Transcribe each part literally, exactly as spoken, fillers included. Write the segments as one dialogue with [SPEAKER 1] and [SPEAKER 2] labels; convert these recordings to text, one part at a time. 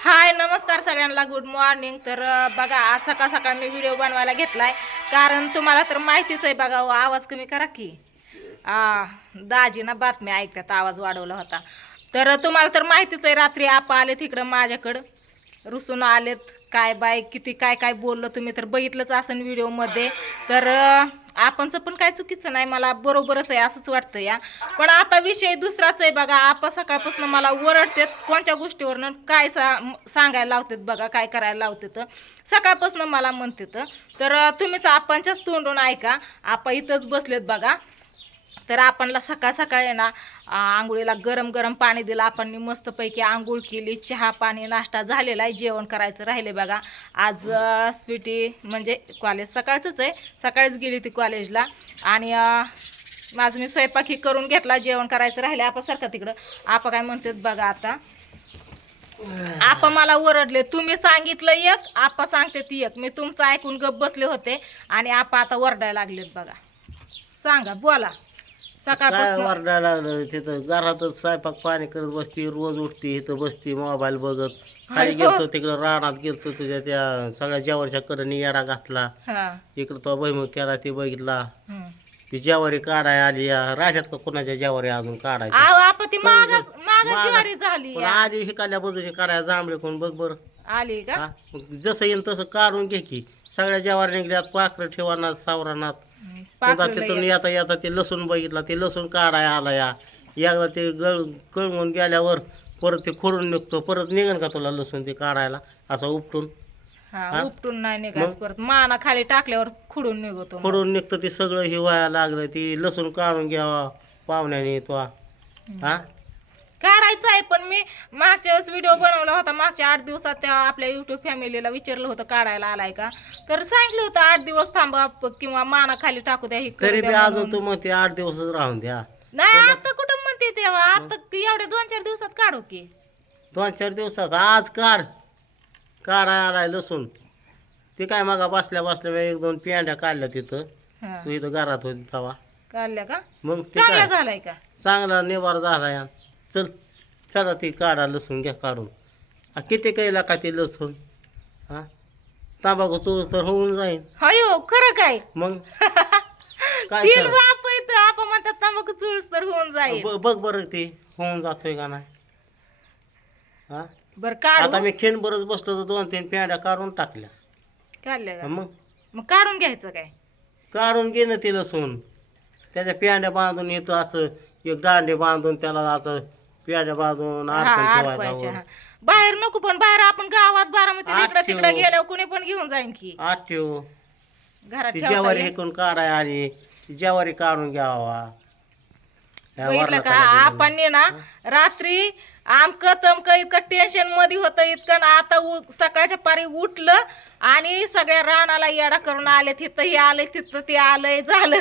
[SPEAKER 1] हाय नमस्कार सगळ्यांना, good morning. तर अ, बघा आज सकाळ सकाळ मी व्हिडिओ बनवायला घेतलाय, कारण तुम्हाला तर माहितीच आहे. बघा आवाज कमी करा की. आ दाजी ना बातम्या ऐकतात, आवाज वाढवला होता. तर तुम्हाला तर माहितीच आहे, रात्री आपा आले तिकडं माझ्याकडं, रुसून आलेत. काय बाय किती काय काय बोललं तुम्ही तर बघितलंच असेल व्हिडिओमध्ये. तर अ, आपणचं पण काय चुकीचं नाही, मला बरोबरच आहे असंच वाटतं या. पण आता विषय दुसराच आहे. बघा आपा सकाळपासून मला ओरडतात कोणत्या गोष्टीवरनं, काय सा सांगायला लावतात, बघा काय करायला लावतात. सकाळपासून मला म्हणतात. तर अ, तुम्हीच आपणच्याच तोंडून ऐका. आपा इथंच बसलेत बघा. तर आपणला सकाळ सकाळ आहे ना, आ, आंघोळीला गरम गरम पाणी दिलं. आपण मस्तपैकी आंघोळ केली, चहा पाणी नाश्ता झालेला आहे, जेवण करायचं राहिले बघा. आज अ, स्वीटी म्हणजे कॉलेज सकाळचंच आहे, सकाळीच गेली ती कॉलेजला. आणि अ, माझं मी स्वयंपाकी करून घेतला, जेवण करायचं राहिले. आपा सारखं तिकडं आपा काय म्हणतात बघा. आता आपा मला ओरडले, तुम्ही सांगितलं एक, आपा सांगते ती एक. मी तुमचं ऐकून गप बसले होते आणि आपा आता ओरडायला लागलेत बघा. सांगा, बोला.
[SPEAKER 2] काय
[SPEAKER 1] सकाळपासून
[SPEAKER 2] वरडायला लागलं तिथं घरातच स्वयंपाक पाणी करत बसती, रोज उठती इथं बसती मोबाईल बघत. खाली
[SPEAKER 1] हो.
[SPEAKER 2] गेलतो तिकडं रानात गेलतो तुझ्या त्या सगळ्या जेवारीच्या कडनी येडा घातला.
[SPEAKER 1] हा.
[SPEAKER 2] इकडं तो भैमुख केला ते बघितला.
[SPEAKER 1] हम्म.
[SPEAKER 2] ती जेवारी काढाय आली या राजात का कोणाच्या जेवारी अजून काढायच्या.
[SPEAKER 1] आव आपा ती मागास मागास
[SPEAKER 2] मागास-
[SPEAKER 1] ज्वारी झाली
[SPEAKER 2] पण
[SPEAKER 1] या.
[SPEAKER 2] आली हिकाल्या बाजूने काढाय जांभळे कोण बघ बरं.
[SPEAKER 1] आली का?
[SPEAKER 2] हा मग जसं येईल तसं काढून घे की. सगळ्या जेवारी निघल्यात, पाखरं ठेवानात सावरानात.
[SPEAKER 1] हम्म,
[SPEAKER 2] पुन्हा
[SPEAKER 1] पाखरूला
[SPEAKER 2] तिथून
[SPEAKER 1] एक.
[SPEAKER 2] येता येता ते लसूण बघितला, ते लसूण काढाय आला या. एकदा ते गळ कळवून गेल्यावर परत ते खोडून निघतो. परत निघन का तुला लसूण ते काढायला असं उपटून?
[SPEAKER 1] हा,
[SPEAKER 2] हा?
[SPEAKER 1] उपटून नाही निघाच.
[SPEAKER 2] मग?
[SPEAKER 1] परत माना खाली टाकल्यावर खुडून निघतो मग.
[SPEAKER 2] खोडून निघतं ते सगळं हिवायला लागलं. ती लसूण काढून घ्यावा पाहुण्याने तो. हा
[SPEAKER 1] काढायचं आहे, पण मी मागच्या वेळेस व्हिडिओ बनवला होता, मागच्या आठ दिवसात त्या आपल्या युट्यूब फॅमिलीला विचारलं होतं काढायला आलाय का, तर सांगितलं होतं आठ दिवस थांबा प- किंवा माना खाली टाकू द्या, ही करू
[SPEAKER 2] तरी बी
[SPEAKER 1] द्या
[SPEAKER 2] अजून
[SPEAKER 1] म्हणून.
[SPEAKER 2] तू मग ते आठ दिवसच राहून द्या.
[SPEAKER 1] नाही आता कुठं म्हणते तेव्हा, आता एवढ्या दोन चार दिवसात काढू की.
[SPEAKER 2] दोन चार दिवसात आज काढ. काढाय आलाय लसूण. ते काय मग बसल्या बसल्या एक दोन पेंड्या काढल्या तिथं.
[SPEAKER 1] हा,
[SPEAKER 2] तू इथं घरात होती तवा.
[SPEAKER 1] काढल्या का?
[SPEAKER 2] मग ते
[SPEAKER 1] चांगला
[SPEAKER 2] काय
[SPEAKER 1] झालाय का?
[SPEAKER 2] चांगला निवार झाला या. चल चला ती काढा लसूण घ्या काढून. आ, किती कैला का ते लसूण? हा तांबाखू चोच तर होऊन जाईल.
[SPEAKER 1] हयो खरं काय?
[SPEAKER 2] मग काय
[SPEAKER 1] तीन
[SPEAKER 2] खरं?
[SPEAKER 1] बाप येत आपण म्हणतात तंबाखू चुळस तर होऊन जाईल.
[SPEAKER 2] ब- बघ बरं ते होऊन जातोय का नाही. हा
[SPEAKER 1] बर
[SPEAKER 2] आता
[SPEAKER 1] काढू.
[SPEAKER 2] मी खेन बरंच बसलो तर दोन तीन पेंड्या काढून टाकल्या.
[SPEAKER 1] काढल्या का?
[SPEAKER 2] मग
[SPEAKER 1] मग काढून घ्यायचं काय?
[SPEAKER 2] काढून घे ना ते लसूण. त्याच्या पेंड्या बांधून येतो असं एक दांडे बांधून त्याला असं पेंड्या बांधून
[SPEAKER 1] हा,
[SPEAKER 2] अडकून
[SPEAKER 1] अडकवायच्या.
[SPEAKER 2] ठेवायचा.
[SPEAKER 1] हा. बाहेर नको, पण बाहेर आपण गावात बारामती
[SPEAKER 2] आत
[SPEAKER 1] इकडे
[SPEAKER 2] ठेवू.
[SPEAKER 1] तिकडे गेल्यावर कुणी पण घेऊन जाईन की.
[SPEAKER 2] आठ ठेव.
[SPEAKER 1] घरात
[SPEAKER 2] ती
[SPEAKER 1] ठेवता
[SPEAKER 2] ज्वारी
[SPEAKER 1] येईल.
[SPEAKER 2] हेकून काढाय आली, ती ज्वारी काढून घ्यावा. ह्या
[SPEAKER 1] बघितलं
[SPEAKER 2] वरणात
[SPEAKER 1] का
[SPEAKER 2] आल्या
[SPEAKER 1] आपण ना रात्री आमकं तमकं इतकं टेन्शन मध्ये होतं इतकं ना, आता उ- सकाळच्या पारी उठलं आणि सगळ्या रानाला येडा करून आले, तिथं हे आलंय तिथं ते आलंय झालं.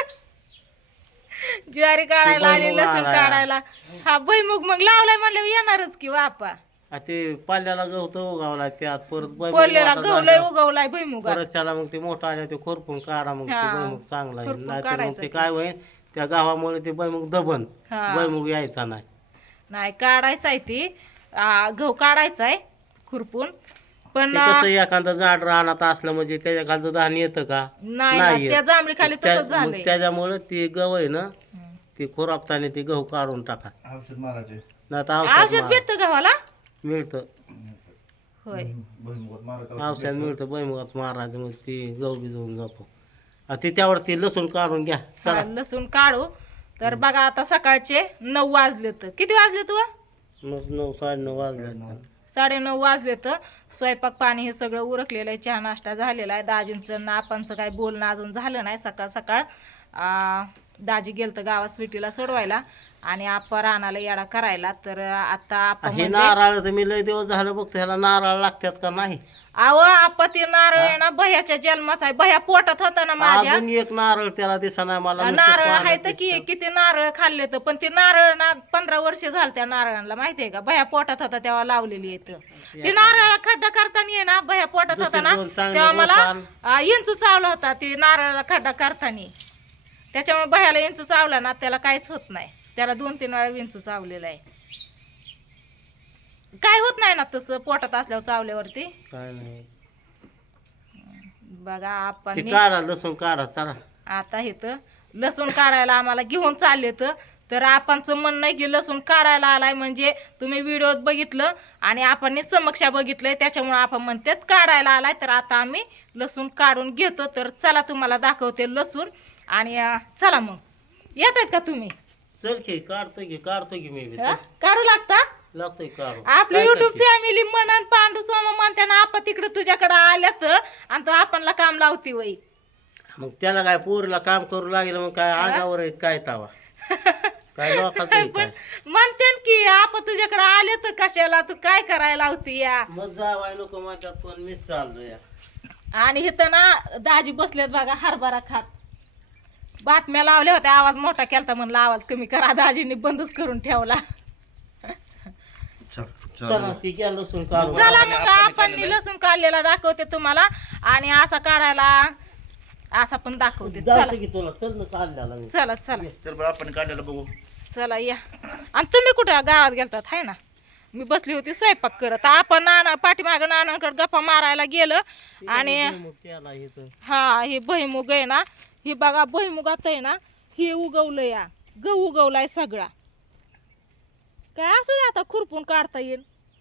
[SPEAKER 1] ज्वारी काढायला आली,
[SPEAKER 2] भुईमुग
[SPEAKER 1] लसूण
[SPEAKER 2] आलाय.
[SPEAKER 1] काढायला. हा भुईमुग मग लावलाय म्हणलं येणारच की वापा.
[SPEAKER 2] आ ते पाल्याला गवत उगावला त्यात परत भुईमुग
[SPEAKER 1] कोल्ह्याला
[SPEAKER 2] मोठा
[SPEAKER 1] गवलय
[SPEAKER 2] झाल्यावर
[SPEAKER 1] उगवलाय भुईमुगात.
[SPEAKER 2] परत त्याला मग ते मोठा आल्या ते खुरपून काढा. मग ते
[SPEAKER 1] हा,
[SPEAKER 2] भुईमुग चांगला येईल.
[SPEAKER 1] खुरपून
[SPEAKER 2] नाहीतर मग
[SPEAKER 1] काढायचं
[SPEAKER 2] ते
[SPEAKER 1] की.
[SPEAKER 2] काय होईल त्या गावामुळे ते भुईमुग दबन.
[SPEAKER 1] हा.
[SPEAKER 2] भुईमुग यायचा नाही.
[SPEAKER 1] नाही काढायचं आहे ती. आ, गहू काढायचा आहे खुरपून. पण
[SPEAKER 2] ते कसं एखादं झाड रानात असलं म्हणजे त्याच्या खालचं धान येतं का?
[SPEAKER 1] नाही ना,
[SPEAKER 2] येत.
[SPEAKER 1] त्या जांभळी खाली
[SPEAKER 2] त्या-
[SPEAKER 1] तसंच
[SPEAKER 2] मग
[SPEAKER 1] झालंय.
[SPEAKER 2] त्याच्यामुळं ते गहू आहे ना,
[SPEAKER 1] हम्म.
[SPEAKER 2] ते खुरापताने ते गहू काढून टाका.
[SPEAKER 3] औषध मारायचे
[SPEAKER 2] नाही तर औषध
[SPEAKER 1] औषध
[SPEAKER 2] मारा.
[SPEAKER 1] भेटतं गव्हाला?
[SPEAKER 2] मिळतं.
[SPEAKER 1] होय.
[SPEAKER 3] भुईमुगात मारायचं
[SPEAKER 2] औषध मिळतं भुईमुगात मारायचं मग ते गहू भिजवून जातो. आ, ते त्यावर ते लसूण काढून घ्या. चला
[SPEAKER 1] हा, लसूण काढू. तर बघा आता सकाळचे नऊ वाजले, तर किती वाजले तू?
[SPEAKER 2] मग नऊ साडेनऊ वाजले.
[SPEAKER 1] साडे नऊ वाजले. तर स्वयंपाक पाणी हे सगळं उरकलेलं आहे, चहा नाश्ता झालेला आहे. दाजींचं ना आपणचं काय बोलणं अजून झालं नाही. सकाळ सकाळ आ, दाजी गेलतं गावात स्वीटीला सोडवायला आणि आपा रानाला येडा करायला. तर आता आपा
[SPEAKER 2] हे
[SPEAKER 1] म्हणले,
[SPEAKER 2] नारळ तर मी लय दिवस झालं बघतो ह्याला नारळ लागतात का नाही.
[SPEAKER 1] अहो आपा ते नारळ आहे ना भयाच्या जन्माचा आहे. भया पोटात होता ना माझ्या.
[SPEAKER 2] अजून एक नारळ त्याला दिसा नाही मला. नुसतं
[SPEAKER 1] नारळ
[SPEAKER 2] पानं
[SPEAKER 1] आहे तर की
[SPEAKER 2] दिसतात.
[SPEAKER 1] किती नारळ खाल्ले तर, पण ते नारळ ना पंधरा वर्ष झालं त्या नारळांना, माहितीये का? भया पोटात होता तेव्हा लावलेली आहे. तर ते नारळाला खड्डा करताना ये ना, भया पोटात होता ना,
[SPEAKER 2] दुसरे दोन चांगले
[SPEAKER 1] तेव्हा मला
[SPEAKER 2] रोपान.
[SPEAKER 1] आ, इंचू चावला होता ते नारळाला खड्डा करताना. त्याच्यामुळे भयाला इंचू चावला ना त्याला काहीच होत नाही. त्याला दोन तीन वेळा विंचू चावलेला आहे. काय होत नाही ना तसं पोटात असल्यावर चावल्यावरती.
[SPEAKER 2] काय नाही
[SPEAKER 1] बघा
[SPEAKER 2] ते
[SPEAKER 1] आपण
[SPEAKER 2] काढा लसूण काढा चला.
[SPEAKER 1] आता इथं लसूण काढायला आम्हाला घेऊन चालले तर आपणचं म्हणणं आहे की लसूण काढायला आलाय म्हणजे तुम्ही व्हिडिओत बघितलं आणि आपण समक्षा बघितलंय त्याच्यामुळे आपण म्हणतात काढायला आलाय. तर आता आम्ही लसूण काढून घेतो. तर चला तुम्हाला दाखवते लसूण आणि अं, चला मग येत आहेत का तुम्ही?
[SPEAKER 2] चल की काढतो की काढतो की मी बी.
[SPEAKER 1] हा? काढू लागता
[SPEAKER 2] लागतोय काढू.
[SPEAKER 1] आपली
[SPEAKER 2] काय
[SPEAKER 1] युट्यूब
[SPEAKER 2] करते?
[SPEAKER 1] फॅमिली म्हणून पांडू सोमा म्हणते ना आपण तिकडे तुझ्याकडे आल्यात आणि तो आपणला काम लावती वय.
[SPEAKER 2] मग त्याला काय पोरीला काम करू लागलं मग काय अंगावर आहे काय तावा काय लोकांचं आहे काय.
[SPEAKER 1] म्हणते की आपण तुझ्याकडे आले तर कशाला तू काय करायला लावती या.
[SPEAKER 2] मग जावाय लोक म्हणतात पण मीच चाललो या.
[SPEAKER 1] आणि इथं ना दाजी बसलेत बघा हरभरा खात. बातम्या लावल्या होत्या आवाज मोठा केलता म्हणलं आवाज कमी करा दाजींनी बंदच करून ठेवला.
[SPEAKER 2] चला ती घ्या लसूण काढू.
[SPEAKER 1] चला मग आपण लसूण काढलेला दाखवते तुम्हाला आणि असा काढायला असा पण दाखवते. चला
[SPEAKER 2] जातो की तुला चल ना काढल्याला मी.
[SPEAKER 1] चला चला
[SPEAKER 3] तर बरं आपण काढलेलं बघू.
[SPEAKER 1] चला या. आणि तुम्ही कुठं गावात गेलतात हाय ना? मी बसली होती स्वयंपाक करत. आपण नाना पाठीमागं नानांकडे गप्पा मारायला गेलं आणि
[SPEAKER 2] मग त्याला इथं
[SPEAKER 1] हा हे भुईमुग आहे ना ही बघा भुईमुगात आहे ना हे उगवलं या गहू उगवलाय सगळा. काय असं आता खुरपून काढता येईल.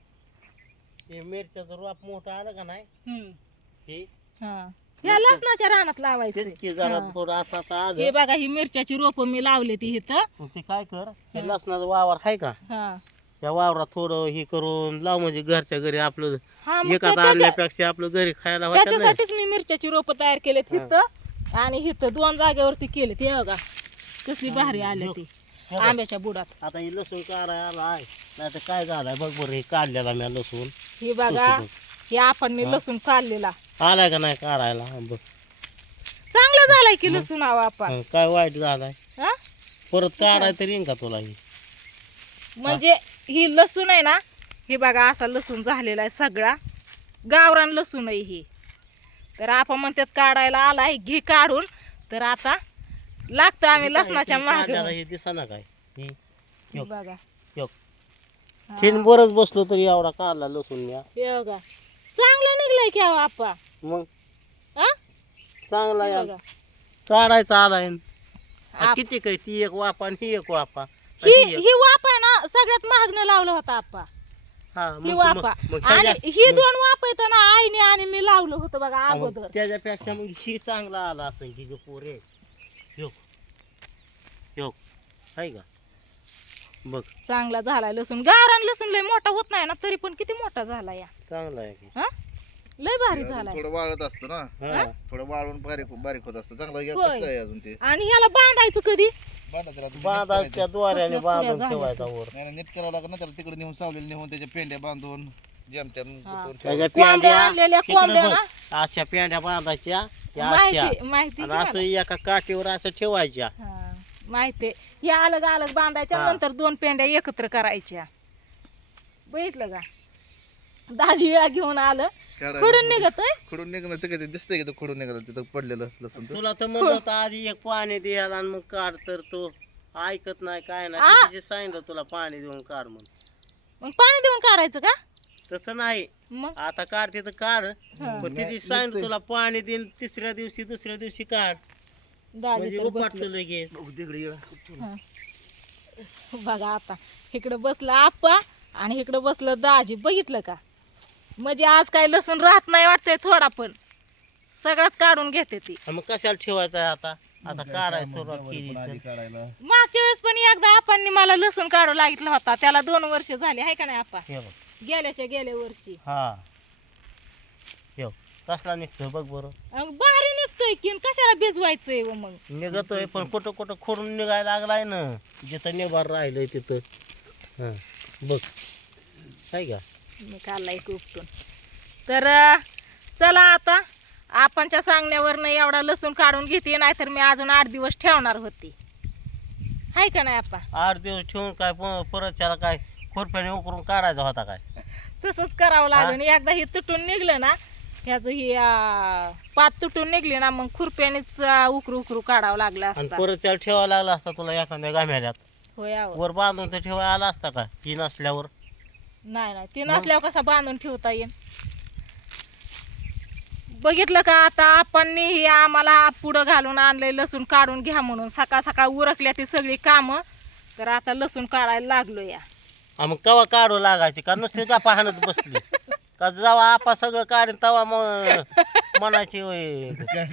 [SPEAKER 2] हे मिरच्याचं रोप मोठं आलं का नाही
[SPEAKER 1] हम्म.
[SPEAKER 2] हे
[SPEAKER 1] हा या लसणाच्या रानात लावायचं.
[SPEAKER 2] तेच की जरा थोडं असं असं
[SPEAKER 1] हे
[SPEAKER 2] आलं.
[SPEAKER 1] बघा ही मिरच्याची रोप मी लावली ती इथं.
[SPEAKER 2] मग ते काय कर हे लसणाचं वावर आहे का
[SPEAKER 1] हा
[SPEAKER 2] त्या वावरात थोडं हे करून लाव म्हणजे घरच्या घरी आपलं
[SPEAKER 1] हा मग
[SPEAKER 2] एखादा
[SPEAKER 1] त्याच्या-
[SPEAKER 2] आणण्यापेक्षा आपलं घरी खायला होतं नाही.
[SPEAKER 1] त्याच्यासाठीच मी मिरच्याची रोप तयार केलेत इथं आणि इथं दोन जागेवरती केलेत. हे बघा कसली भारी आली ती
[SPEAKER 2] हे बघ.
[SPEAKER 1] आंब्याच्या बुडात.
[SPEAKER 2] आता हे लसूण काढायला आला आहे नाही तर काय झालंय बघ बरं हे काढलेला मी लसूण
[SPEAKER 1] हे बघा हे आपण मी लसूण काढलेला
[SPEAKER 2] आलाय का नाही काढायला बघ.
[SPEAKER 1] चांगला झालाय की लसूण आवा आपण.
[SPEAKER 2] हं, काय वाईट झालाय
[SPEAKER 1] हा
[SPEAKER 2] परत काढाय तरी येईन का तुला हे.
[SPEAKER 1] म्हणजे ही लसूण आहे ना हे बघा असा लसूण झालेला आहे सगळा गावरान लसूण आहे ही. तर आपण म्हणतात काढायला आलाय घे काढून. तर आता लागतं आम्ही लसणाच्या माग.
[SPEAKER 2] काढल्याला हे दिसाना काय हे यो,
[SPEAKER 1] बघा
[SPEAKER 2] यो. खिन बरंच बसलो तरी एवढा काढला लसूण म्या.
[SPEAKER 1] हे बघा चांगलं निघलंय की अहो आपा.
[SPEAKER 2] मग
[SPEAKER 1] हा
[SPEAKER 2] चांगला
[SPEAKER 1] हे
[SPEAKER 2] या
[SPEAKER 1] बघा.
[SPEAKER 2] काढायचा आलाय
[SPEAKER 1] आप-
[SPEAKER 2] किती काय ती एक वापा आणि ही एक वापा
[SPEAKER 1] ही
[SPEAKER 2] ती एक.
[SPEAKER 1] ही वाप आहे ना सगळ्यात महागणं लावलं होतं आपा.
[SPEAKER 2] हा
[SPEAKER 1] ही
[SPEAKER 2] मग
[SPEAKER 1] वापा
[SPEAKER 2] मग- मग
[SPEAKER 1] आणि
[SPEAKER 2] ह्याच्या-
[SPEAKER 1] ही दोन वाप आहेत ना आईने आणि मी लावलं होतं बघा
[SPEAKER 2] मग
[SPEAKER 1] अगोदर.
[SPEAKER 2] त्याच्यापेक्षा मग ही चांगला आला असं की ग पोरे यो यो आहे का बघ
[SPEAKER 1] चांगला झालाय लसूण. गावरान लसूण लय मोठा होत नाही ना तरी पण किती मोठा झाला या.
[SPEAKER 2] चांगला आहे की.
[SPEAKER 1] हा लय भारी झालाय.
[SPEAKER 3] थोडं वाळत असतं ना,
[SPEAKER 2] हा
[SPEAKER 3] थोडं वाळून बारीक बारीक होत असतं. चांगलं घ्या
[SPEAKER 1] होय.
[SPEAKER 3] कसं आहे अजून ते
[SPEAKER 1] आणि ह्याला बांधायचं कधी?
[SPEAKER 3] बांधा त्याला तुम्ही नीट
[SPEAKER 2] बांधायच्या
[SPEAKER 3] करायचं.
[SPEAKER 2] द्वाऱ्याने
[SPEAKER 1] कसल्या
[SPEAKER 2] बांधून
[SPEAKER 1] पुऱ्या
[SPEAKER 2] ठेवायचा वर.
[SPEAKER 3] नाही नाही, नीट करावं लागेल ना त्याला. तिकडे नेऊन सावलेलं नेऊन त्याच्या पेंड्या बांधून जेमतेम
[SPEAKER 1] हा.
[SPEAKER 3] करून ठेवावं.
[SPEAKER 2] त्याच्या
[SPEAKER 1] कोंबड्या
[SPEAKER 2] पेंड्या
[SPEAKER 1] आणलेल्या
[SPEAKER 2] तिकडं
[SPEAKER 1] कोंबड्या
[SPEAKER 2] बघ,
[SPEAKER 1] ना
[SPEAKER 2] अशा पेंड्या बांधायच्या या अशा
[SPEAKER 1] माहिती माहिती
[SPEAKER 2] आणि
[SPEAKER 1] की
[SPEAKER 2] असं
[SPEAKER 1] मला.
[SPEAKER 2] एका काठीवर असं ठेवायच्या.
[SPEAKER 1] हा माहिती हे अलग अलग बांधायच्या
[SPEAKER 2] हा.
[SPEAKER 1] नंतर दोन पेंड्या एकत्र करायच्या. बघितलं का दाजी वेळा घेऊन आलं
[SPEAKER 3] काढायला
[SPEAKER 1] खुडून निघत
[SPEAKER 3] खुडून निघणं ते काय दिसतंय की खुडून निघालं तिथं पडलेलं लसूण ते.
[SPEAKER 2] तुला तर म्हणलं होतं आधी एक पाणी द्यायला आणि मग काढ तर तो ऐकत नाही काय
[SPEAKER 1] आ.
[SPEAKER 2] नाही तिथे सांगितलं तुला पाणी देऊन काढ म्हणून.
[SPEAKER 1] मग पाणी देऊन काढायचं का
[SPEAKER 2] तसं नाही
[SPEAKER 1] मग
[SPEAKER 2] आता काढते तर काढ
[SPEAKER 1] हा.
[SPEAKER 2] पण तिथे सांगितलं तुला पाणी देईन तिसऱ्या दिवशी दुसऱ्या दिवशी काढ
[SPEAKER 1] दाजी
[SPEAKER 2] म्हणजे
[SPEAKER 1] तर
[SPEAKER 2] उपाटलं
[SPEAKER 1] बसलं.
[SPEAKER 2] लगेच.
[SPEAKER 3] बघ तिकडे ये.
[SPEAKER 1] हा. बघा आता इकडं बसलं आप्पा आणि इकडं बसलं दाजी. बघितलं का म्हणजे आज काय लसूण राहत नाही वाटतंय थोडा पण सगळंच काढून घेते ती.
[SPEAKER 2] मग कशाला ठेवायचं आहे आता आता
[SPEAKER 3] काय
[SPEAKER 2] काढायला
[SPEAKER 3] मग
[SPEAKER 2] सुरुवात
[SPEAKER 3] त्यावर
[SPEAKER 2] केली
[SPEAKER 3] पण आधी
[SPEAKER 2] तर.
[SPEAKER 3] काढायला.
[SPEAKER 1] मागच्या वेळेस पण एकदा आपण मला लसूण काढू लागितला होता त्याला दोन वर्ष झाली आहे का नाही आप्पा?
[SPEAKER 2] हे बघ
[SPEAKER 1] गेल्याच्या गेल्या वर्षी
[SPEAKER 2] हा यो कसला निघतोय बघ बरं.
[SPEAKER 1] अन भारी निघतोय की अन कशाला भिजवायचंय व मग.
[SPEAKER 2] निघतोय पण कुठं कुठं खोडून निघायला लागलाय ना जिथं निभार राहिलंय तिथं. हा बघ काय का
[SPEAKER 1] मी काढलाय उपटून. तर अं, चला आता आपणच्या सांगण्यावरनं एवढा लसूण काढून घेते नाहीतर मी अजून आठ दिवस ठेवणार होती हाय का नाही आपा?
[SPEAKER 2] आठ दिवस ठेवून काय प- परत त्याला काय खुरप्याने उकरून काढायचा होता काय.
[SPEAKER 1] तसंच करावं लागेल. एकदा हे तुटून निघलं ना ह्याचं ही अं, पात तुटून निघली ना मग खुरप्यानेच अं, उकरू उकरू काढावं लागलं
[SPEAKER 2] आणि
[SPEAKER 1] असतं.
[SPEAKER 2] परत त्याला ठेवायला लागला असता तुला एखाद्या गाम्याल्यात
[SPEAKER 1] होय आहो.
[SPEAKER 2] वर बांधून तर ठेवायला आला असता का ही नसल्यावर.
[SPEAKER 1] नाही नाही ती नसल्यावर कसा बांधून ठेवता येईल. बघितलं का आता आपण ही आम्हाला पुढं घालून आणलंय लसूण काढून घ्या म्हणून. सकाळ सकाळ उरकल्या ती सगळी कामं, तर आता लसूण काढायला लागलो या.
[SPEAKER 2] हा, मग कवा काढू लागायची का नुसते का पाहणत बसली का जेव्हा आपा सगळं काढेन तेव्हा मग म्हणायची होय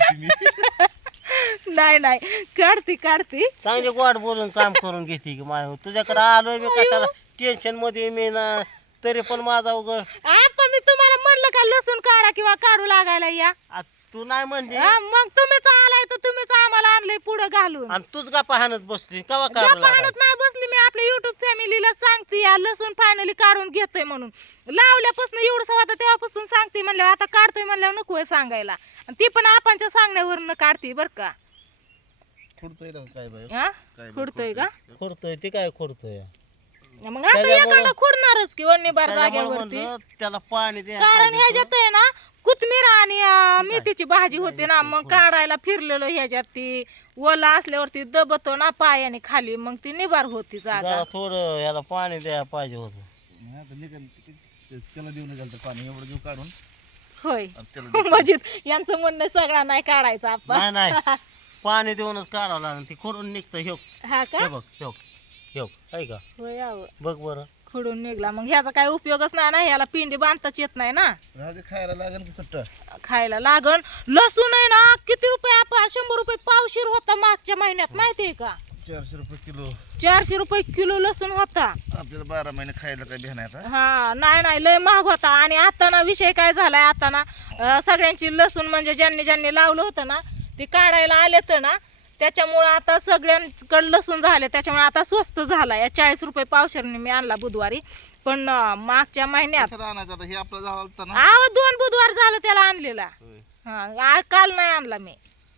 [SPEAKER 1] नाही नाही काढती काढती.
[SPEAKER 2] चांगली गोड बोलून काम करून घेते की माय तुझ्याकडे आलोय मी कशाला टेन्शन मध्ये मी ना तरी पण माझा उग
[SPEAKER 1] आपण मी तुम्हाला म्हणलं का लसूण काढा किंवा काढू लागायला या.
[SPEAKER 2] तू नाही म्हणजे
[SPEAKER 1] हा, मग तुम्हीच आलाय तर तुम्हीच आम्हाला आणलंय पुढं घालून.
[SPEAKER 2] आणि तूच का पाहणत बसली कवा काढू
[SPEAKER 1] गप्पा आणत
[SPEAKER 2] लागायची?
[SPEAKER 1] नाही बसली मी. आपल्या युट्यूब फॅमिलीला सांगते या लसूण फायनली काढून घेतोय म्हणून. लावल्यापासून एवढं होता तेव्हापासून सांगते म्हणल्यावर आता काढतोय म्हणल्यावर नको सांगायला. आणि ती पण आपणच्या सांगण्यावरून काढते बर का.
[SPEAKER 3] खुडतोय ना काय बाई
[SPEAKER 1] हा खुडतोय का?
[SPEAKER 2] खोडतोय ते काय खोडतोय
[SPEAKER 1] मग आता
[SPEAKER 2] त्याच्यामुळं-
[SPEAKER 1] एखादा खुडणारच की वन्नीबार
[SPEAKER 2] त्याच्यामुळं
[SPEAKER 1] जाग्यावरती.
[SPEAKER 2] म्हणलं त्याला पाणी द्या
[SPEAKER 1] कारण ह्याच्यात आहे ना कोथमीर आणि अं, मेथीची भाजी होती ना, मग काढायला फिरलेलो ह्याच्यात ती ओला असल्यावरती दबतो ना पायाने खाली, मग ती निबार होती जागा.
[SPEAKER 2] जरा थोडं याला पाणी द्या पाहिजे होतं.
[SPEAKER 3] नाही, आता निघाल ते- त्याला देऊन घालतं पाणी एवढं देऊ काढून
[SPEAKER 1] होय
[SPEAKER 3] आणि त्याला देऊ.
[SPEAKER 1] म्हणजे यांचं म्हणणं सगळा नाही काढायचा आपण.
[SPEAKER 2] नाही नाही पाणी देऊनच काढावं लागेल ती खोडून निघतं ह्यो
[SPEAKER 1] हा का
[SPEAKER 2] हे बघ ह्यो ह्यो आहे का
[SPEAKER 1] होय अहो.
[SPEAKER 2] बघ बरं
[SPEAKER 1] खुडून निघला मग ह्याचा काय उपयोगच नाही ना. ह्याला पिंडी बांधताच येत नाही ना.
[SPEAKER 3] राहू दे, खायला लागेल की सुट्ट
[SPEAKER 1] खायला लागण. लसूण आहे ना किती रुपये आपण शंभर रुपये पावशीर होता मागच्या महिन्यात माहितीये का.
[SPEAKER 3] चारशे रुपये किलो
[SPEAKER 1] चारशे रुपये किलो लसूण होता.
[SPEAKER 3] आपल्याला बारा महिने खायला काय बिहान आता.
[SPEAKER 1] हा नाही नाही लय महाग होता. आणि आता ना विषय काय झालाय आता ना अं, सगळ्यांची लसूण म्हणजे ज्यांनी ज्यांनी लावलं होतं ना ते काढायला आले तर ना त्याच्यामुळं आता सगळ्यांकडे लसूण झाले. त्याच्यामुळे आता स्वस्त झाला. या चाळीस रुपये पावशेरने मी आणला बुधवारी. पण अं, मागच्या महिन्यात
[SPEAKER 3] कसं राहणार आता हे आपलं झालं होतं ना.
[SPEAKER 1] आव दोन बुधवार झालं त्याला आणलेला.
[SPEAKER 3] होय.
[SPEAKER 1] हा आ- काल नाही आणला मी.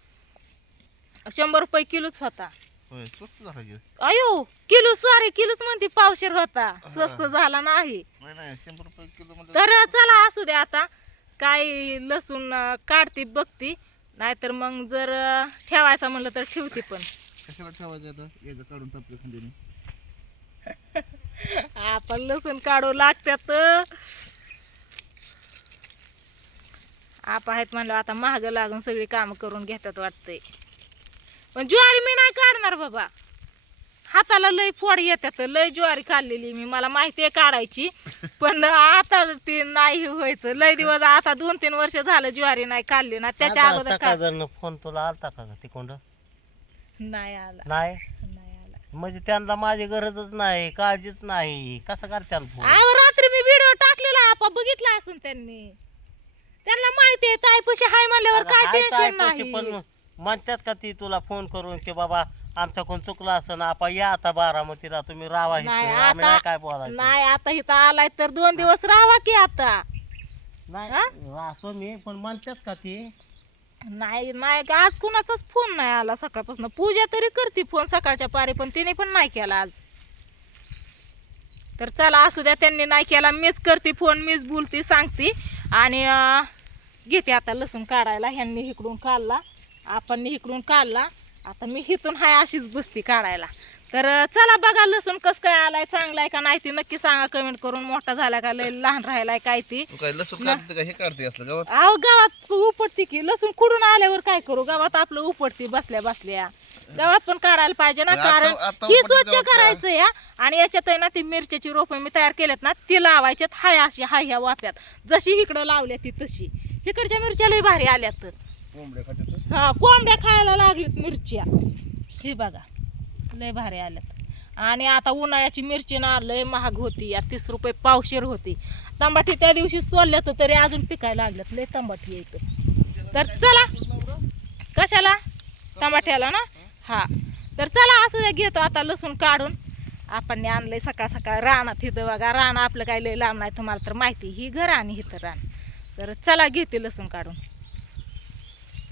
[SPEAKER 1] शंभर रुपये किलोच होता.
[SPEAKER 3] होय, स्वस्त झालं की.
[SPEAKER 1] अयो किलो सॉरी किलोच म्हणते पावशेर होता. स्वस्त झाला नाही.
[SPEAKER 3] नाही नाही शंभर रुपये किलो म्हणजे
[SPEAKER 1] तर चला असू दे आता काय लसूण अं, काढते बघती. नाहीतर मग जर अं, ठेवायचं म्हणलं तर ठेवते पण.
[SPEAKER 3] कशाला ठेवायचं आता याचं काढून टाकलं खंडीने.
[SPEAKER 1] आपण लसूण काढू लागत्यात. आप आहेत म्हणलं आता महाग लागून सगळी काम करून घेतात वाटतंय. पण ज्वारी मी नाही काढणार बाबा. हाताला लय फोड येतात. लय ज्वारी खाल्लेली मी, मला माहिती आहे काढायची. पण आता ती नाही व्हायचं. लय दिवस आता दोन तीन वर्ष झालं ज्वारी नाही काढली ना. त्याच्या
[SPEAKER 2] आता
[SPEAKER 1] अगोदर
[SPEAKER 2] सकाळ
[SPEAKER 1] काढ-
[SPEAKER 2] जर फोन तुला आलता का तिकोंड
[SPEAKER 1] नाही आला
[SPEAKER 2] नाही
[SPEAKER 1] नाही आला.
[SPEAKER 2] म्हणजे त्यांना माझी गरजच नाही काळजीच नाही कसं करत्याल फोन
[SPEAKER 1] अहो, रात्री मी व्हिडिओ टाकलेला आपा बघितला असून त्यांनी. त्यांना माहिती आहे ताईपाशी हाय म्हणल्यावर काय
[SPEAKER 2] हाय
[SPEAKER 1] टेन्शन
[SPEAKER 2] ताईपाशी
[SPEAKER 1] नाही.
[SPEAKER 2] पण म्हणतात का ती तुला फोन करून की बाबा आमच्याकडून चुकलं असं ना आपण या आता बारामतीला तुम्ही राहा इथं.
[SPEAKER 1] नाही
[SPEAKER 2] आम्ही नाही काय
[SPEAKER 1] आता
[SPEAKER 2] बोलायचं
[SPEAKER 1] नाही आता इथं आलाय तर दोन दिवस राहावा की आता.
[SPEAKER 2] नाही
[SPEAKER 1] हा?
[SPEAKER 2] राहतो मी पण म्हणतात का ती
[SPEAKER 1] नाही नाही आज कुणाचाच फोन नाही आला सकाळपासून. पूजा तरी करते फोन सकाळच्या पारी पण तिने पण नाही केला आज. तर चला असू द्या, त्यांनी नाही केला मीच करते फोन, मीच बोलते सांगते. आणि अं, घेते आता लसूण काढायला. ह्यांनी इकडून काढला, आपण इकडून काढला. आता मी इथून हाय अशीच बसती काढायला. तर अं, चला बघा लसूण कसं काय आलाय, चांगला आहे का नाही ते नक्की सांगा कमेंट करून. मोठा झाला का लय लहान राहिलाय काय ती.
[SPEAKER 3] तू काय लसूण काढते का हे काढते असलं गावात.
[SPEAKER 1] अहो गावात उपटते की लसूण खुडून आल्यावर काय करू. गावात आपलं उपटते बसल्या बसल्या. गावात पण काढायला पाहिजे ना.
[SPEAKER 3] आता-
[SPEAKER 1] कारण
[SPEAKER 3] आता
[SPEAKER 1] ही
[SPEAKER 3] उपटते
[SPEAKER 1] स्वच्छ
[SPEAKER 3] गावात
[SPEAKER 1] करायचं या. आणि याच्यात आहे ना ती मिरच्याची रोपं मी तयार केलेत ना ती लावायच्यात. हाय अशी हाय ह्या वाफ्यात जशी इकडं लावल्या ती तशी. इकडच्या मिरच्या लय भारी आल्यात. तर
[SPEAKER 3] कोंबड्या खात्यात.
[SPEAKER 1] हा कोंबड्या खायला लागलीत मिरच्या. ही बघा लय भारी आल्यात. आणि आता उन्हाळ्याची मिरची ना लय महाग होती या. तीस रुपये पावशेर होती. तंबाटी त्या दिवशी सोडल्या तर तरी अजून पिकायला लागल्यात लय तंबाटी येतं. तर चला कशाला टमाट्याला ना. हा तर चला असू द्या, घेतो आता लसूण काढून. आपण आणलंय सकाळ सकाळ रानात. इथं बघा रान आपलं काय लय लांब नाही, तुम्हाला तर माहिती. ही घर आणि इथं रान. तर चला घेते लसूण काढून.